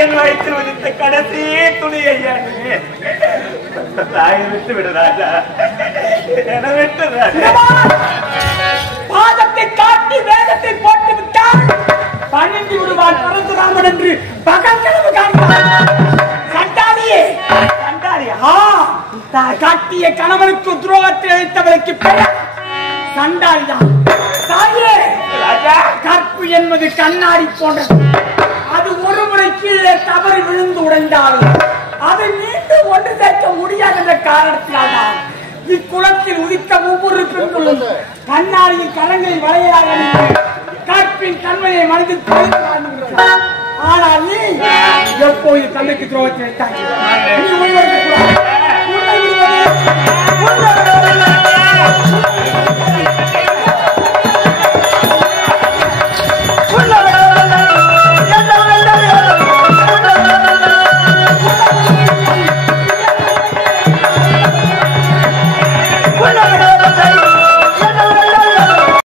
என் வயிற்றில் உதித்த கடைசி துணி ஐயா தாயை விட்டு விடு ராஜா, என விட்டு ராஜா. பாதத்தை காட்டி வேகத்தை போட்டு விட்டால் பணிந்து விடுவான் பரசுராமன் என்று பகல் கனவு காண்கிறான். சண்டாளியே, சண்டாளியா காட்டிய கணவனுக்கு துரோகத்தை அளித்தவளுக்கு பெயர் சண்டாளிதான். தாயே, கற்பு என்பது கண்ணாடி போன்றது. அது ஒரு முறை கீழே தவறி விழுந்து உடைந்தாலும் அதை மீண்டும் ஒன்று சேர்க்க முடியாத என்ற காரணத்தினால்தான் இக்குளத்தில் உதித்த ஒவ்வொரு பெண்களும் கண்ணாடியின் கரங்களில் வளையலாக கற்பின் தன்மையை மனதில் தெரிந்து வாழ்ந்துகிறார். ஆனால் நீ எப்போது தந்தைக்கு துரோகத்தை வைத்தாய்? நீ உள்ள